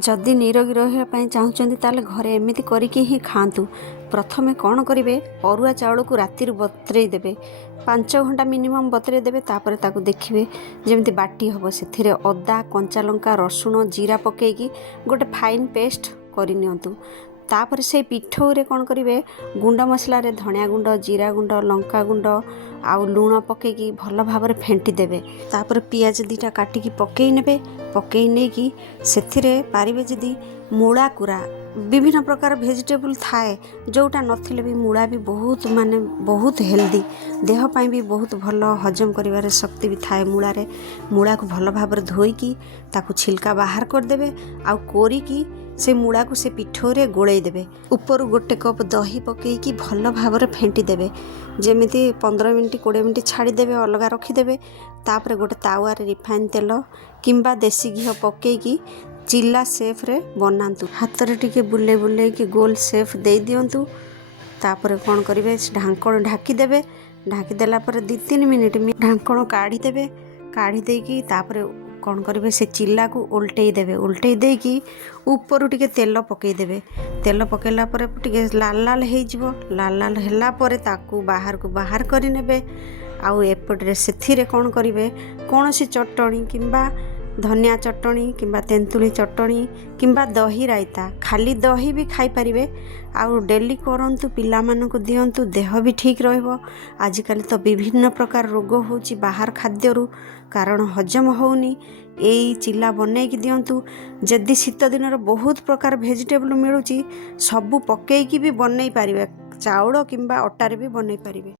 जदि निरोगी रही चाहूँगी ताले घरे एमती करके ही खातु। प्रथमे कौन करेंगे, अरुआ चाउल को राति बतरे देवे, 5 घंटा मिनिमम बतरे देवे। तापर ताकू देखिए जमी बाटी हम से अदा कंचा लंका रसुण जीरा पकईकी गोटे फाइन पेस्ट करनियंतु। तापर से पिठौरे कौन करेंगे, गुंड मसला रे धनिया गुंड जीरा गुंड लंका गुंड आउ लुण पकईकी भल भाव फेंटी देवे। तापर पियाज 2टा काटिकी पकई नेबे, पकई नहीं से पारिबे जदि मूला कुरा विभिन्न प्रकार वेजिटेबल थाए जोटा नथिले भी मूला भी बहुत माने बहुत हेल्दी देह पाई भी बहुत भल हजम करिवार शक्ति भी थाए। मूला को भल भाव धोईकी ताकू छिलका बाहर कर देबे आउ कोरिकी से मूला को से पिठोरे गोड़े देबे। ऊपर गोटे कप दही पकईकी भल भाव फेंटी देबे। जेमिति 15 मिनिट 20 मिनिट छाड़ी देबे, अलगा रखिदेबे। तापर गोटे तावा रे रिफाइन तेल किंबा देसी घी पकईकी चिल्ला सेफ रे बनातु। हाथ रे टिके बुले बुले कि गोल सेफ दे दियंतु। तापर कौन करेंगे, ढांकण ढाकी देबे। ढाकी देला पर 2-3 मिनिट ढांकण काढ़ी देबे। काढ़ी देकी तापर कौन करेंगे, से चिल्ला को उल्टई देबे। उल्टई देकी ऊपर टिके तेल पकई देबे। तेल पकेला पर टिके लाल लाल हो जिवो। लाल लाल होला पर ताकू बाहर करि नेबे। आउ एपटे से कौन करेंगे, कौन सी चटणी किंबा धनिया चटणी किंबा तेंतुली चटणी किंबा दही रायता, खाली दही भी खाई पारिबे। आउ डेली करंतु, पिला मानकु दियंतु, देह भी ठीक रहइबो। आजिकल तो विभिन्न प्रकार रोग होची बाहर खाद्यरू, कारण हजम होउनी। एई चिल्ला बनैकी दियंतु। जदि शीत दिन बहुत प्रकार वेजिटेबल मिलुची, सबु पकईकी भी बनई पारिबे, चाउल किंबा अटारे भी बनई पारिबे।